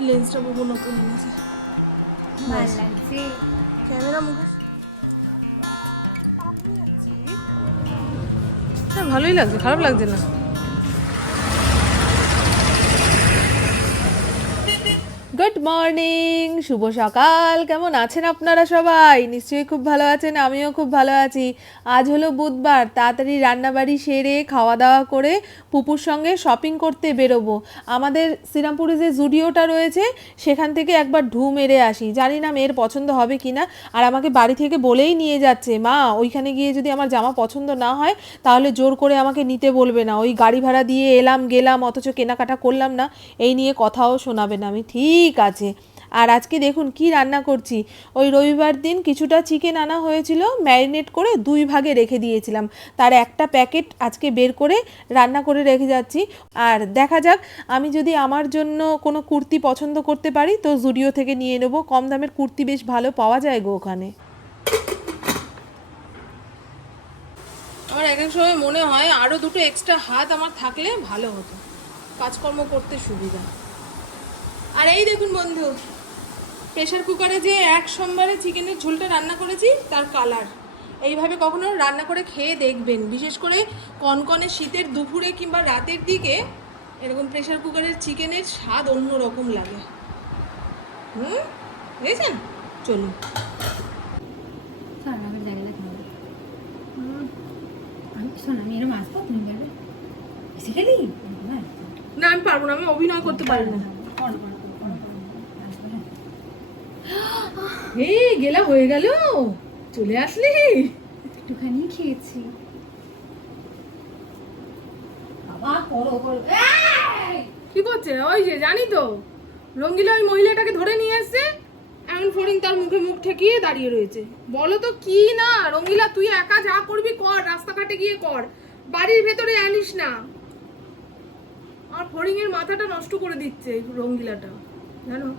এই লেন্সটা বহু নতুন এনেছি। ভালো লাগছে। ক্যামেরা মুখে হ্যাঁ ভালোই লাগছে খারাপ লাগছে না? গুড মর্নিং, শুভ সকাল। কেমন আছেন আপনারা সবাই? নিশ্চয়ই খুব ভালো আছেন, আমিও খুব ভালো আছি। আজ হলো বুধবার, তাড়াতাড়ি রান্নাবাড়ি সেরে খাওয়া দাওয়া করে পুপুর সঙ্গে শপিং করতে বেরোবো। আমাদের শ্রীরামপুরে যে জুডিওটা রয়েছে, সেখান থেকে একবার ঢু মেরে আসি। জানি না মেয়ের পছন্দ হবে কি না আর আমাকে বাড়ি থেকে বলেই নিয়ে যাচ্ছে, মা, ওইখানে গিয়ে যদি আমার জামা পছন্দ না হয়, তাহলে জোর করে আমাকে নিতে বলবে না। ওই গাড়ি ভাড়া দিয়ে এলাম, গেলাম, অথচ কেনাকাটা করলাম না, এই নিয়ে কথাও শোনাবে না। আমি ঠিক আছে আর আজকে দেখুন কি রান্না করছি। ওই রবিবার দিন কিছুটা চিকেন আনা হয়েছিল ম্যারিনেট করে দুই ভাগে রেখে দিয়েছিলাম। তার একটা প্যাকেট আজকে বের করে রান্না করে রেখে যাচ্ছি। আর দেখা যাক, আমি যদি আমার জন্য কোনো কুর্তি পছন্দ করতে পারি, তো জুডিও থেকে নিয়ে নেব। কম দামের কুর্তি বেশ ভালো পাওয়া যায় গো ওখানে। আমার এক এক সময় মনে হয় আরও দুটো এক্সট্রা হাত আমার থাকলে ভালো হতো। কাজকর্ম করতে সুবিধা। আর এই দেখুন বন্ধু প্রেশার কুকারে যে এক সোমবারে চিকেনের ঝোলটা রান্না করেছি তার কালার এইভাবে কখনো রান্না করে খেয়ে দেখবেন বিশেষ করে কনকনে শীতের দুপুরে কিংবা রাতের দিকে এরকম প্রেশার কুকারের চিকেনের স্বাদ অন্য রকম লাগে হুম বুঝেছেন চলুন হ্যাঁ না আমি পারব না আমি অভিনয় করতে পারি না কর কর কর আসবে না এই গেলা হয়ে গেল। চলে আসলি। একটুখানি খেয়েছি। বাবা করো করো। কি করছে? ওই যে জানি তো। রঙ্গিলা ওই মহিলাটাকে ধরে নিয়ে এসছে। এমন ফড়িং তার মুখে মুখ ঠেকিয়ে দাঁড়িয়ে রয়েছে। বলো তো কি না? রঙ্গিলা তুই একা যা করবি কর রাস্তাঘাটে গিয়ে কর। বাড়ির ভেতরে আনিস না। আর ফড়িং এর মাথাটা নষ্ট করে দিচ্ছে রঙ্গিলাটা। জানো?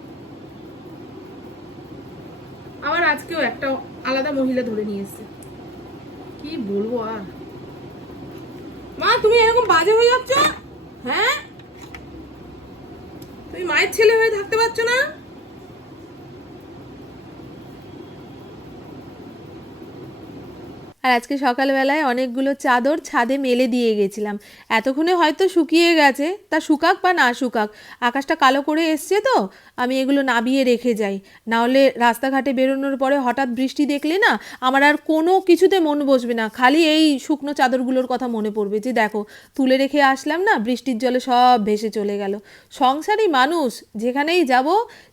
আবার আজকেও একটা আলাদা মহিলা ধরে নিয়ে কি বলব আর? মা, তুমি এরকম বাজে হয়ে যাচ্ছ? হ্যাঁ? তুমি মায়ের ছেলে হয়ে থাকতে পারছ না? আর আজকে সকালবেলায় অনেকগুলো চাদর ছাদে মেলে দিয়ে গেছিলাম। এতক্ষণে হয়তো শুকিয়ে গেছে, তা শুকাক বা না শুকাক, আকাশটা কালো করে এসছে তো, আমি এগুলো নাবিয়ে রেখে যাই। না হলে রাস্তাঘাটে বেরোনোর পরে হঠাৎ বৃষ্টি দেখলে না, আমার আর কোনো কিছুতে মন বসবে না, খালি এই শুকনো চাদরগুলোর কথা মনে পড়বে যে দেখো, তুলে রেখে আসলাম না, বৃষ্টির জলে সব ভেসে চলে গেল। সংসারই মানুষ, যেখানেই যাব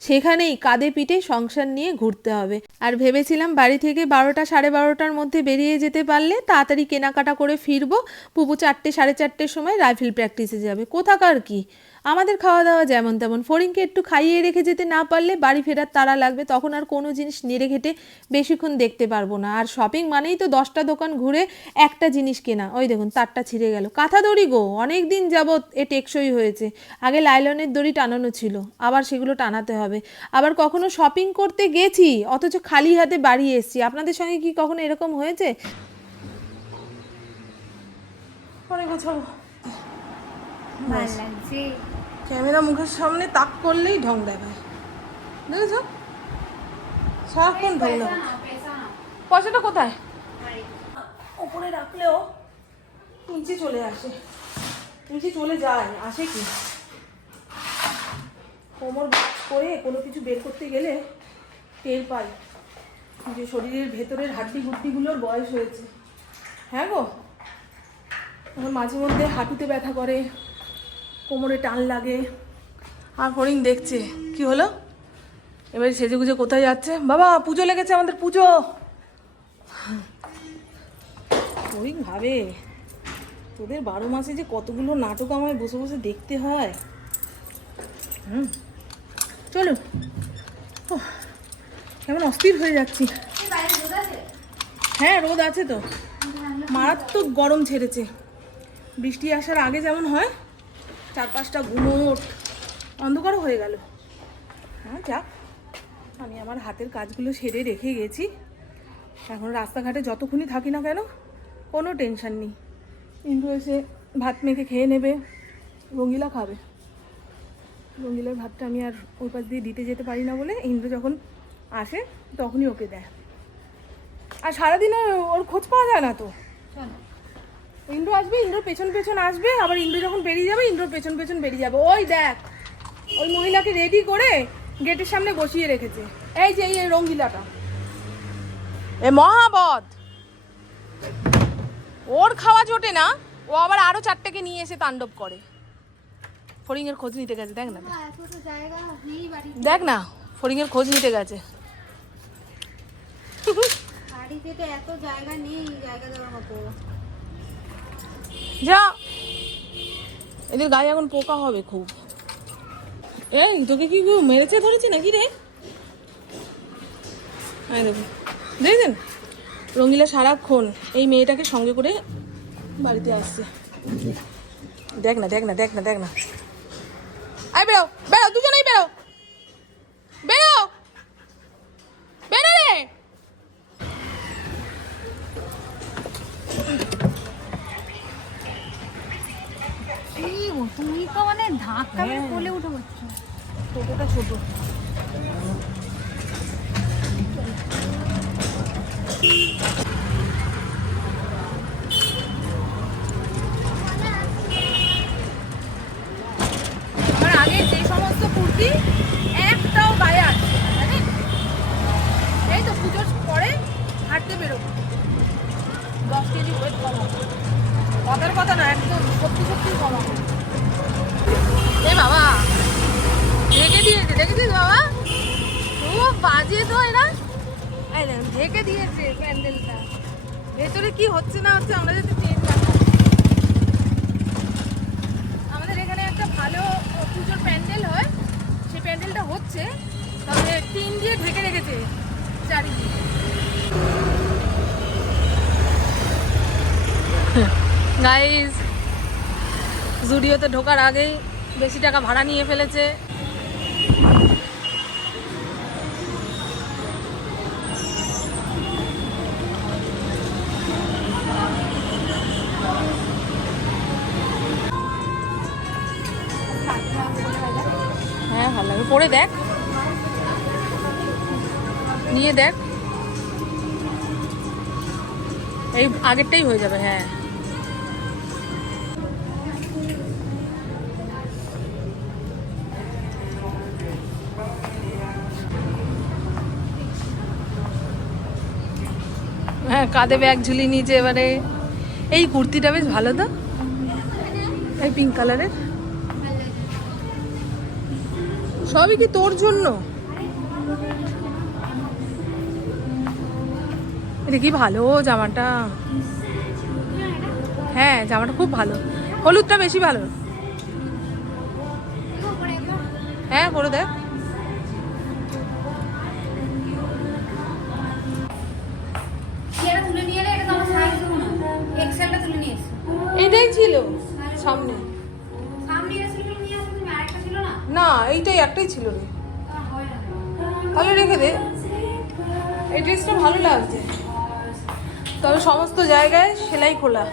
সেখানেই কাঁধে পিঠে সংসার নিয়ে ঘুরতে হবে। আর ভেবেছিলাম বাড়ি থেকে বারোটা সাড়ে বারোটার মধ্যে বেরিয়ে যেতে পারলে তাড়াতাড়ি কেনাকাটা করে ফিরবো। পুপু চারটে, সাড়ে চারটের সময় রাইফেল প্র্যাকটিসে যাবে। কোথাকার কি? আমাদের খাওয়া দাওয়া যেমন তেমন। ফড়িংকে একটু খাইয়ে রেখে যেতে না পারলে বাড়ি ফেরার তারা লাগবে, তখন আর কোনো জিনিস নেড়ে ঘেটে বেশিক্ষণ দেখতে পারব না। আর শপিং মানেই তো দশটা দোকান ঘুরে একটা জিনিস কেনা। ওই দেখুন, তারটা ছিঁড়ে গেল। কাঁথা দড়ি গো অনেক দিন যাবৎ এ টেকসই হয়েছে। আগে লাইলনের দড়ি টানানো ছিল, আবার সেগুলো টানাতে হবে। আবার কখনো শপিং করতে গেছি, অথচ খালি হাতে বাড়ি এসেছি। আপনাদের সঙ্গে কি কখনো এরকম হয়েছে? পরে গোছাবো। ক্যামেরা মুখের সামনে তাক করলেই ঢং দেখায়। দেখেছ? সারাক্ষণ ঢং দেখায়। পয়সাটা কোথায়? ওপরে রাখলেও নিচে চলে আসে। নিচে চলে যায় আসে কি? কোমর বাজ করে কোনো কিছু বের করতে গেলে টের পাই যে শরীরের ভেতরের হাড্ডি গুড্ডিগুলোর বয়স হয়েছে। হ্যাঁ গো? মাঝে মধ্যে হাঁটুতে ব্যথা করে কোমরে টান লাগে। আর হরিণ দেখছে, কি হলো? এবারে সেজে গুজে কোথায় যাচ্ছে? বাবা, পুজো লেগেছে আমাদের পুজো। হরিণ ভাবে, তোদের বারো মাসে যে কতগুলো নাটক আমায় বসে বসে দেখতে হয়। হুম, চলো। কেমন অস্থির হয়ে যাচ্ছি। হ্যাঁ রোদ আছে তো। মারাত্মক গরম ছেড়েছে। বৃষ্টি আসার আগে যেমন হয় চার পাঁচটা অন্ধকারও হয়ে গেল। হ্যাঁ যাক। আমি আমার হাতের কাজগুলো সেরে রেখে গেছি। এখন রাস্তাঘাটে যতক্ষণই থাকি না কেন, কোনো টেনশন নেই। কিন্তু এসে ভাত মেখে খেয়ে নেবে, রঙ্গিলা খাবে। রঙ্গিলার ভাতটা আমি আর ওই পাশ দিয়ে দিতে যেতে পারি না বলে ইন্দ্র যখন আসে, তখনই ওকে দেয়। আর সারাদিন ওর খোঁজ পাওয়া যায় না তো? ইন্দ্র আসবে ইন্দ্র পেছন পেছন আসবে আবার ইন্দ্র যখন বেরিয়ে যাবে ইন্দ্র পেছন পেছন বেরিয়ে যাবে। ওই দেখ ওই মহিলাকে রেডি করে গেটের সামনে বসিয়ে রেখেছে। এই যে এই রঙ্গিলাটা। এ মহাবদ ওর খাওয়া জোটে না ও আবার আরও চারটেকে নিয়ে এসে তাণ্ডব করে। ফড়িং এর খোঁজ নিতে গেছে দেখ না। বাড়ি দেখ না ফড়িং এর খোঁজ নিতে গেছে। বাড়িতে তো এত জায়গা নেই জায়গা দেওয়ার মতো। যা। এদের গায়ে এখন পোকা হবে খুব। এই, তোকে কি কেউ মেরেছে ধরেছে নাকি রে? আয় দেখো, দেখছেন? রঙ্গিলা সারাক্ষণ এই মেয়েটাকে সঙ্গে করে বাড়িতে আসছে। দেখ না দেখ না দেখ না দেখ না। আয় বেরো বেরো দুজনেই বেরো বেরো রে কি গো তুমি তো মানে ধাক্কা কোলে উঠে পড়ছো ছোটটা ছোট। আমার আগে যে সমস্ত কুর্তি একটাও গায়ে আসছে জানেন? এই তো পুজোর পরে হাঁটতে বেরোবো। দশ কেজি ওয়েট কমাবো। কথার কথা না একদম সত্যি সত্যি কমাবো। এ বাবা, ঢেকে দিয়েছে দেখেছিস বাবা। খুব বাজে তো এরা ঢেকে দিয়েছে প্যান্ডেলটা ভেতরে কি হচ্ছে না হচ্ছে আমরা যদি টের আমাদের এখানে একটা ভালো পুজোর প্যান্ডেল হয়। সেই প্যান্ডেলটা হচ্ছে তবে টিন দিয়ে ঢেকে রেখেছে চারিদিকে। গাইজ জুডিওতে ঢোকার আগেই বেশি টাকা ভাড়া নিয়ে ফেলেছে। হ্যাঁ ভালো লাগে পরে দেখ। নিয়ে দেখ। এই আগেরটাই হয়ে যাবে হ্যাঁ। হ্যাঁ কাঁধে ব্যাগ ঝুলিয়ে নিয়েছে এবারে। এই কুর্তিটা বেশ ভালো তো। এই পিঙ্ক কালারের সবই কি তোর জন্য? এটা কি ভালো জামাটা? হ্যাঁ জামাটা খুব ভালো। হলুদটা বেশি ভালো। হ্যাঁ করে দেখ। সামনে। না এইটাই একটাই ছিল রে। তাহলে রেখে দে। এই ড্রেসটা ভালো লাগছে। তবে সমস্ত জায়গায় সেলাই খোলা।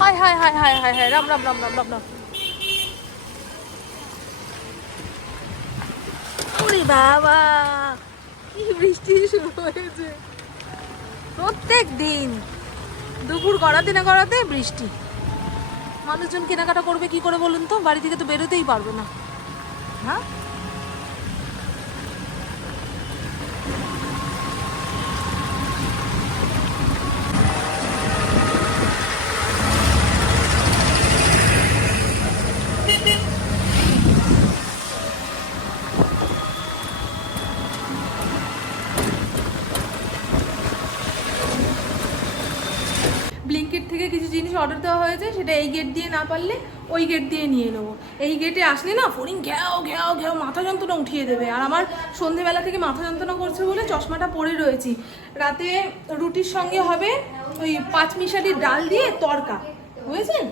হাই হাই হাই হাই হাই হাই রাম রাম রাম রাম রাম রাম। ওরে বাবা কি বৃষ্টি শুরু হয়েছে। প্রত্যেক দিন। দুপুর গড়াতে না গড়াতে বৃষ্টি। মানুষজন কেনাকাটা করবে কি করে বলুন তো? বাড়ি থেকে তো বেরোতেই পারবে না। হ্যাঁ? ব্লিঙ্কিট থেকে কিছু জিনিস অর্ডার দেওয়া হয়েছে, সেটা এই গেট দিয়ে না পারলে ওই গেট দিয়ে নিয়ে নেব। এই গেটে আসলে না ফরিং ঘ্যাও ঘ্যাও ঘ্যাও মাথা যন্ত্রণা উঠিয়ে দেবে। আর আমার সন্ধেবেলা থেকে মাথা যন্ত্রণা করছে বলে চশমাটা পরে রয়েছি। রাতে রুটির সঙ্গে হবে ওই পাঁচমিশালির ডাল দিয়ে তরকা, বুঝেছেন?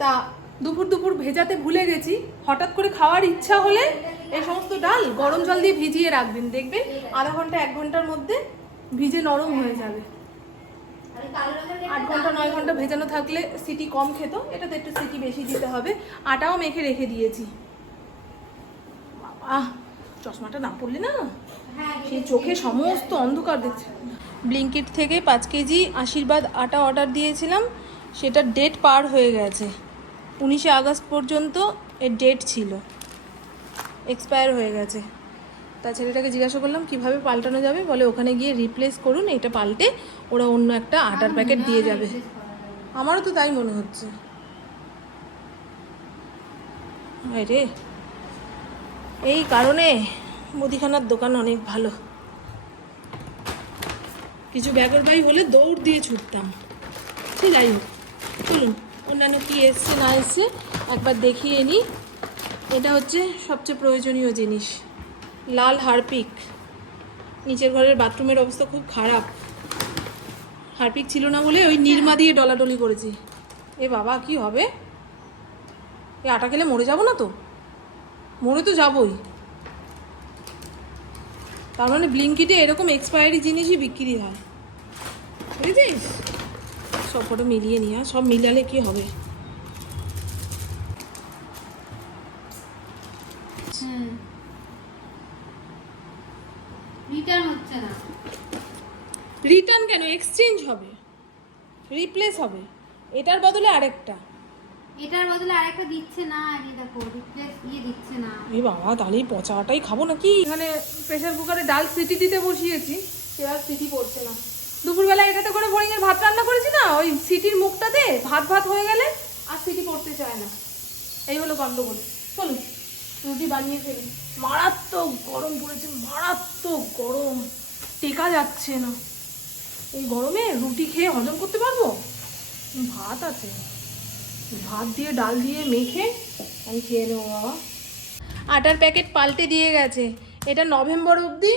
তা দুপুর দুপুর ভেজাতে ভুলে গেছি। হঠাৎ করে খাওয়ার ইচ্ছা হলে এই সমস্ত ডাল গরম জল দিয়ে ভিজিয়ে রাখবেন। দেখবেন আধা ঘণ্টা, এক ঘণ্টার মধ্যে ভিজে নরম হয়ে যাবে। আট ঘণ্টা নয় ঘণ্টা ভেজানো থাকলে সিটি কম খেত এটাতে একটু সিটি বেশি দিতে হবে। আটাও মেখে রেখে দিয়েছি। আহ চশমাটা না পড়লে না? হ্যাঁ সেই চোখে সমস্ত অন্ধকার দেখছে। ব্লিঙ্কিট থেকে পাঁচ কেজি আশীর্বাদ আটা অর্ডার দিয়েছিলাম সেটা ডেট পার হয়ে গেছে। উনিশে আগস্ট পর্যন্ত এর ডেট ছিল। এক্সপায়ার হয়ে গেছে। তা ছেলেটাকে জিজ্ঞাসা করলাম কীভাবে পাল্টানো যাবে? বলে ওখানে গিয়ে রিপ্লেস করুন এটা পাল্টে ওরা অন্য একটা আটার প্যাকেট দিয়ে যাবে। আমারও তো তাই মনে হচ্ছে। রে এই কারণে মুদিখানার দোকান অনেক ভালো। কিছু ব্যাগর বাই হলে দৌড় দিয়ে ছুটতাম। সে যাই হোক চলুন অন্যান্য কি এসছে না এসছে একবার দেখিয়ে নিই এটা হচ্ছে সবচেয়ে প্রয়োজনীয় জিনিস। লাল হারপিক। নিচের ঘরের বাথরুমের অবস্থা খুব খারাপ। হারপিক ছিল না বলে ওই নির্মা দিয়ে ডলাডলি করেছি। এ বাবা, কি হবে? এ আটা খেলে মরে যাব না তো? মরে তো যাবই। তার মানে ব্লিঙ্কিটে এরকম এক্সপায়ারি জিনিসই বিক্রি হয়। বুঝেছিস? সব ফটো মিলিয়ে নিয়ে সব মিলালে কি হবে হুম রিটার্ন হচ্ছে না রিটার্ন কেন? এক্সচেঞ্জ হবে। রিপ্লেস হবে। এটার বদলে আরেকটা। এটার বদলে আরেকটা দিচ্ছে না এই দেখো রিপ্লেস ইয়ে দিচ্ছে না। এ বাবা তাহলে এই পচাটাই খাব নাকি? এখানে প্রেসার কুকারে ডাল সিটি দিতে বসিয়েছি এবার সিটি পড়ছে না। দুপুরবেলা এটাতে করে বোরিংয়ের ভাত রান্না করেছি না? ওই সিটির মুখটাতে ভাত ভাত হয়ে গেলে আর সিটি পড়তে চায় না। এই হলো গন্ডগোল। চলুন রুটি বানিয়ে ফেলি। মারাত্মক গরম পড়েছে মারাত্মক গরম। টেকা যাচ্ছে না। এই গরমে রুটি খেয়ে হজম করতে পারব? ভাত আছে। ভাত দিয়ে ডাল দিয়ে মেখে আমি খেয়ে নেব বাবা। আটার প্যাকেট পাল্টে দিয়ে গেছে। এটা নভেম্বর অবধি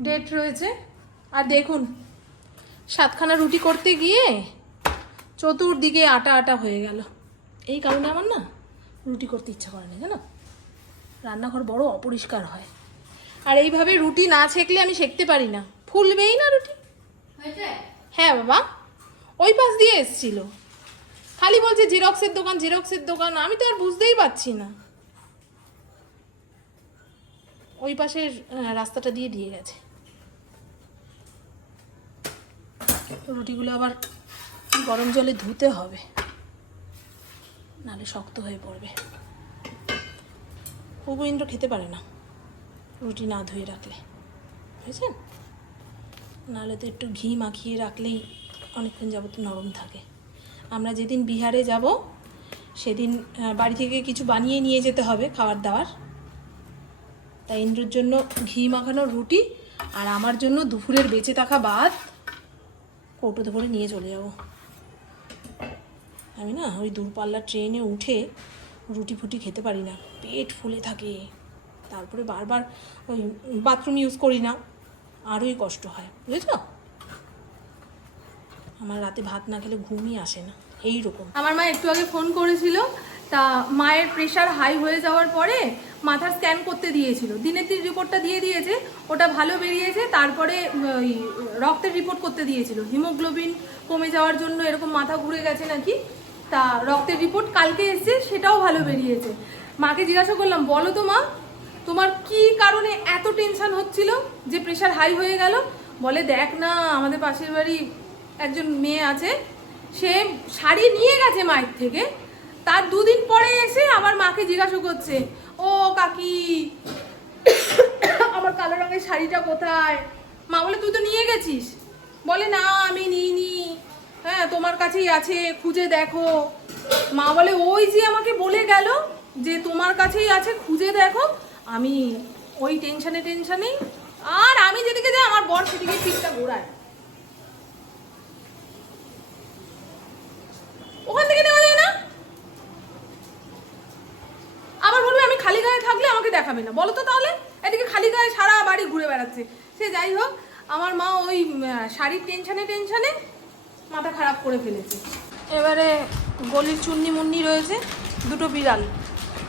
ডেট রয়েছে। আর দেখুন, সাতখানা রুটি করতে গিয়ে চতুর্দিকে আটা আটা হয়ে গেল। এই কারণে আমার না রুটি করতে ইচ্ছা করে না, জানো? রান্নাঘর বড় অপরিষ্কার হয়। আর এইভাবে রুটি না ছেঁকলে আমি সেঁকতে পারি না। ফুলবেই না রুটি। হ্যাঁ বাবা। ওই পাশ দিয়ে এসছিল। খালি বলছে জেরক্সের দোকান জেরক্সের দোকান। আমি তো আর বুঝতেই পারছি না। ওই পাশের রাস্তাটা দিয়ে দিয়ে গেছে। রুটিগুলো আবার গরম জলে ধুতে হবে। নালে শক্ত হয়ে পড়বে। উপেন্দ্র খেতে পারে না। রুটি না ধুয়ে রাখলে। বুঝেছেন? নাহলে তো একটু ঘি মাখিয়ে রাখলেই অনেকক্ষণ যাবত নরম থাকে। আমরা যেদিন বিহারে যাব, সেদিন বাড়ি থেকে কিছু বানিয়ে নিয়ে যেতে হবে খাবার দাবার। তাই ইন্দ্রর জন্য ঘি মাখানো রুটি আর আমার জন্য দুপুরের বেঁচে থাকা বাদ কৌটোতে করে নিয়ে চলে যাব। আমি না ওই দূরপাল্লার ট্রেনে উঠে রুটি ফুটি খেতে পারি না। পেট ফুলে থাকে। তারপরে বারবার ওই বাথরুম ইউজ করি না। আরোই কষ্ট হয়, বুঝেছ? আমার রাতে ভাত না খেলে ঘুমই আসে না এই রকম আমার মা একটু আগে ফোন করেছিল, তা মায়ের প্রেশার হাই হয়ে যাওয়ার পরে মাথার স্ক্যান করতে দিয়েছিল। দিনের দিন রিপোর্টটা দিয়ে দিয়েছে, ওটা ভালো বেরিয়েছে, তারপরে রক্তের রিপোর্ট করতে দিয়েছিল। হিমোগ্লোবিন কমে যাওয়ার জন্য এরকম মাথা ঘুরে গেছে নাকি? তা রক্তের রিপোর্ট কালকে এসেছে, সেটাও ভালো বেরিয়েছে। মাকে জিজ্ঞাসা করলাম, বলো তো মা তোমার কি কারণে এত টেনশন হচ্ছিল যে প্রেশার হাই হয়ে গেল? বলে, দেখ না, আমাদের পাশের বাড়ি একজন মেয়ে আছে। সে শাড়ি নিয়ে গেছে মায়ের থেকে। তার দুদিন পরে এসে আবার মাকে জিজ্ঞাসা করছে, ও কাকি, আমার কালো রঙের শাড়িটা কোথায়? মা বলে, তুই তো নিয়ে গেছিস? বলে, না, আমি নিইনি। হ্যাঁ তোমার কাছেই আছে, খুঁজে দেখো। মা বলে, ওই যে আমাকে বলে গেল যে তোমার কাছেই আছে, খুঁজে দেখো। আমি ওই টেনশনে টেনশনেই, আর আমি যেদিকে যাই, আমার বর সেদিকে পিঠটা ঘোরায়। ওখান থেকে নেওয়া যায় না। আবার বলবে, আমি খালি গায়ে থাকলে আমাকে দেখাবে না। বলো তো তাহলে, এদিকে খালি গায়ে সারা বাড়ি ঘুরে বেড়াচ্ছে। সে যাই হোক, আমার মা ওই শাড়ির টেনশনে টেনশনে মাথা খারাপ করে ফেলেছে। এবারে গলির চুন্নি মুন্নি রয়েছে, দুটো বিড়াল,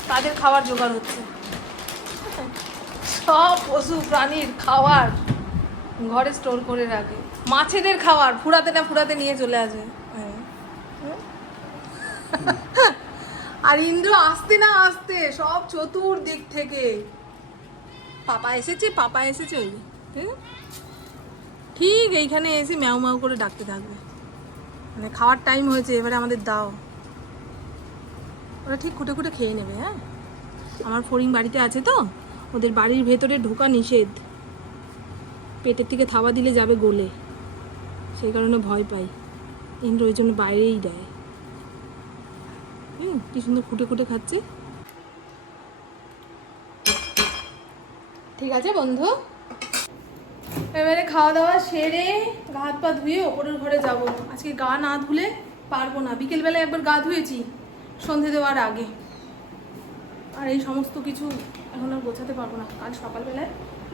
তাদের খাবার জোগাড় হচ্ছে। সব পশু প্রাণীর খাবার ঘরে স্টোর করে রাখে। মাছেদের খাবার ফুরাতে না ফুরাতে নিয়ে চলে আসে। হ্যাঁ। আর ইন্দ্র আসতে না আসতে সব চতুর্দিক থেকে পাপা এসেছে পাপা এসেছে ওই হ্যাঁ? ঠিক এইখানে এসে ম্যাও ম্যাউ করে ডাকতে থাকবে। মানে খাওয়ার টাইম হয়েছে এবারে আমাদের দাও। ওরা ঠিক খুঁটে খুঁটে খেয়ে নেবে হ্যাঁ। আমার ফড়িং বাড়িতে আছে তো। ওদের বাড়ির ভেতরে ঢোকা নিষেধ। পেটের থেকে থাবা দিলে যাবে গোলে। সেই কারণে ভয় পাই। ইন্দ্র ওই জন্য বাইরেই দেয়। হুম, কি সুন্দর খুঁটে খুঁটে খাচ্ছে। ঠিক আছে বন্ধু। এবারে খাওয়া দাওয়া সেরে গা হাত পা ধুয়ে ওপরের ঘরে যাব। আজকে গা না ধুলে পারব না। বিকেলবেলায় একবার গা ধুয়েছি, সন্ধে দেওয়ার আগে। আর এই সমস্ত কিছু এখন আর গোছাতে পারব না। কাল সকালবেলায়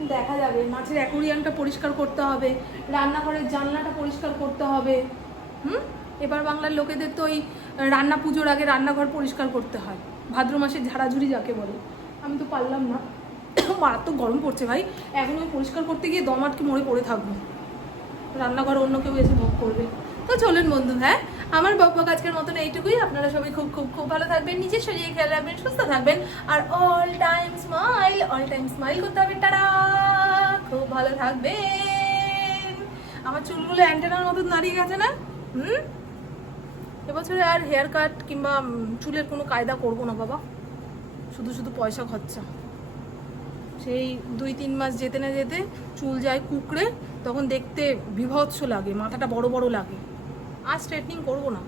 দেখা যাবে। মাছের অ্যাকোরিয়ামটা পরিষ্কার করতে হবে। রান্নাঘরের জানলাটা পরিষ্কার করতে হবে। হুম? এবার বাংলার লোকেদের তো ওই রান্না পুজোর আগে রান্নাঘর পরিষ্কার করতে হয়। ভাদ্র মাসের ঝাড়াঝুড়ি যাকে বলে। আমি তো পারলাম না। মারাত্মক গরম পড়ছে ভাই। এখন আমি পরিষ্কার করতে গিয়ে দম আটকে মরে পড়ে থাকব। রান্নাঘর অন্য কেউ এসে ভোগ করবে। তো চলুন বন্ধু হ্যাঁ? আমার বকবক আজকের মতন এইটুকুই। আপনারা সবাই খুব খুব খুব ভালো থাকবেন, নিজের শরীরে খেয়াল রাখবেন, সুস্থ থাকবেন। আর all time smile all time smile করতে হবে। টাটা! খুব ভালো থাকবেন। আমার চুলগুলো অ্যান্টেনার মতন দাঁড়িয়ে গেছে না? হুম? এবছরে আর হেয়ার কাট কিংবা চুলের কোনো কায়দা করব না বাবা। শুধু শুধু পয়সা খরচা। সেই দুই, তিন মাস যেতে না যেতে চুল যায় কুকড়ে, তখন দেখতে বিভৎস লাগে, মাথাটা বড় বড় লাগে। আর স্ট্রেটনিং করব না।